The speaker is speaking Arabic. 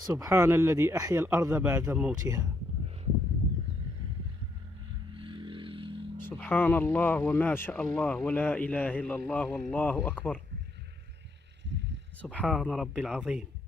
سبحان الذي أحيا الأرض بعد موتها. سبحان الله وما شاء الله ولا إله إلا الله والله أكبر. سبحان ربي العظيم.